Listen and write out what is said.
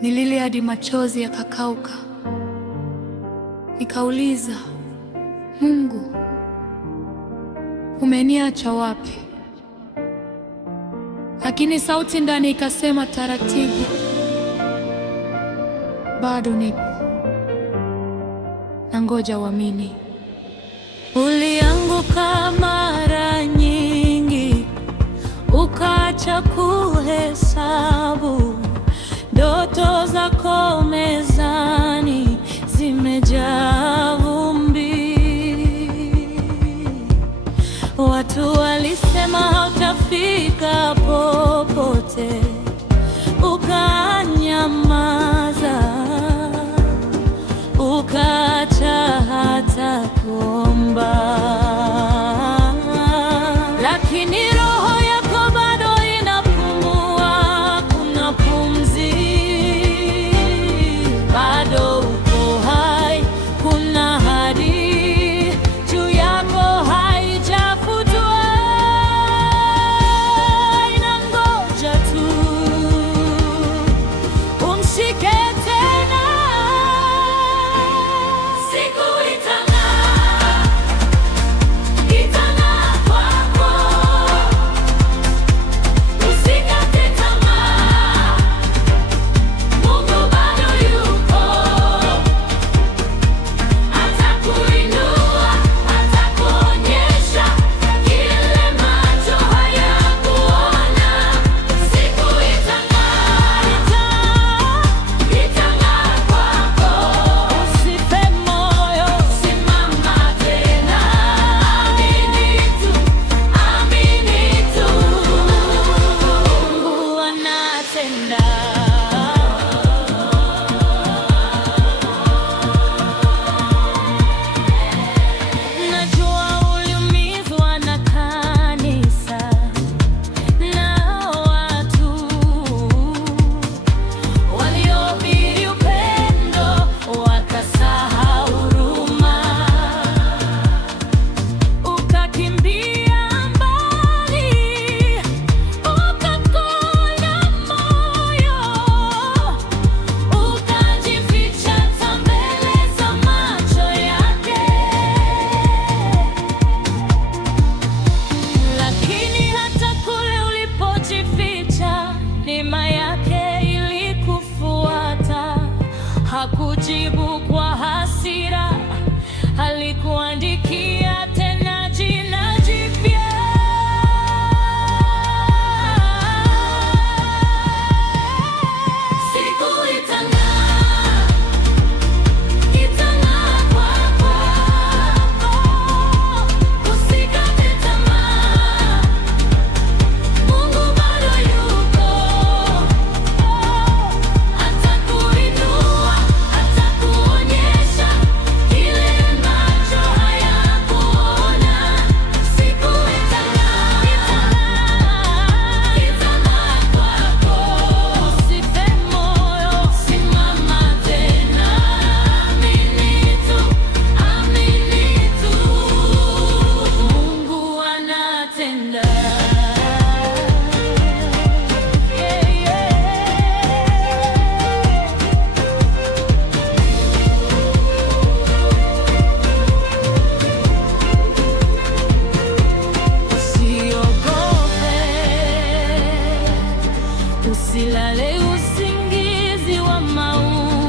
Nililia hadi machozi yakakauka. Nikauliza, Mungu, umeniacha wapi? Lakini sauti ndani ikasema taratibu, bado nipo, na ngoja uamini. Ulianguka mara nyingi, ukaacha kuhesabu. Ndoto zako mezani zimejaa vumbi. Watu walisema hautafika popote, ukanyamaza, ukaacha hata kuomba. Lakini roho yako bado inapumua, kuna pumzi, bado uko hai, kuna ahadi juu yako haijafutwa. Inangoja tu umshike tena. Siku itang'aa, itang'aa kwako. Usikate tamaa, Mungu bado yupo. Atakuinua, atakuonyesha kile macho hayakuona. Siku itang'aa, itang'aa kwako. Usife moyo, simama tena. Amini tu, amini tu. Mungu anatenda. Najua uliumizwa na kanisa na watu waliohubiri upendo wakasahau huruma. Ukakimbia mbali, ukakonda moyo, ukajificha hata mbele za macho yake. Lakini hata kule ulipojificha, neema yake ilikufuata. Hakujibu kwa hasira, alikuandikia tena jina jipya. Siku itang'aa, itang'aa kwako. Usikate tamaa, Mungu bado yuko. Atakuinua, atakuonyesha kile macho hayakuona. Siku itang'aa, itang'aa kwako. Usife moyo, simama tena. Amini tu, amini tu. Mungu anatenda. Usiogope, usilale usingizi wa mauti.